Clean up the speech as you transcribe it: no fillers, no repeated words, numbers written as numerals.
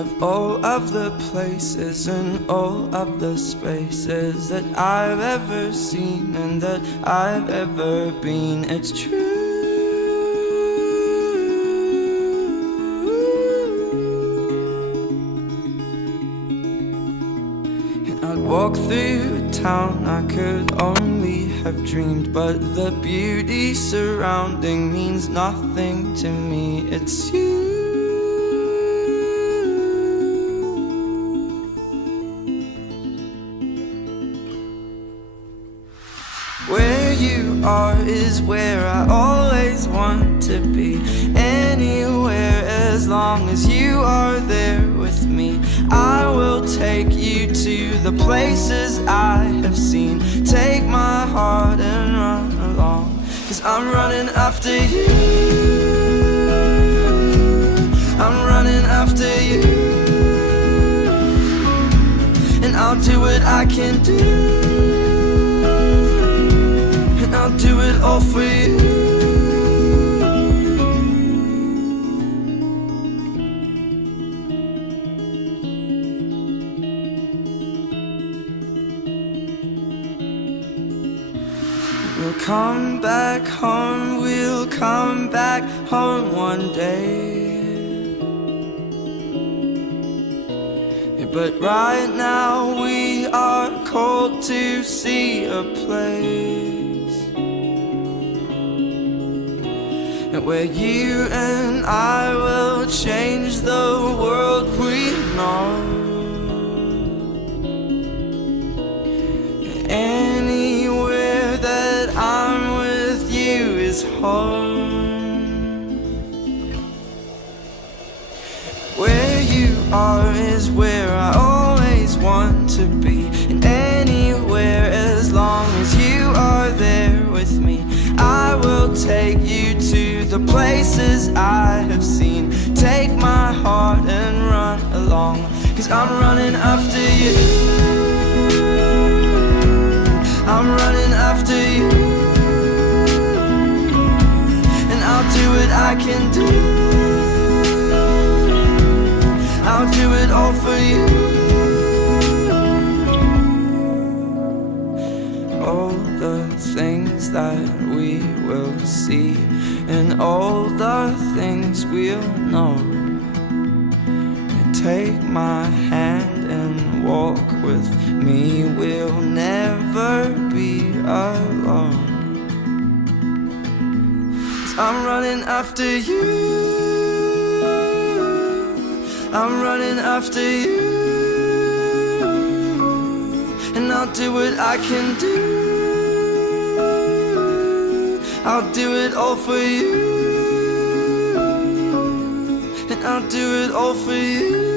of all of the places and all of the spaces that I've ever seen and that I've ever been. It's true. And I'd walk through town, I could only have dreamed, but the beauty surrounding means nothing to me. It's you. Where you are is where I always want to be. Anywhere as long as you are there with me. I will take you to the places I have seen. Take my heart and run along, 'cause I'm running after you. I'm running after you. And I'll do what I can do. I'll do it all for you. We'll come back home, we'll come back home one day. But right now we are called to see a place where you and I will change the world we know. Anywhere that I'm with you is home. Where you are is where I always want to be. And anywhere as long as you are there with me, I will take you to the places I have seen. Take my heart and run along, 'cause I'm running after you. I'm running after you. And I'll do what I can do. I'll do it all for you. All the things that we will see, and all the things we'll know. Take my hand and walk with me. We'll never be alone, 'cause I'm running after you. I'm running after you. And I'll do what I can do. I'll do it all for you. And I'll do it all for you.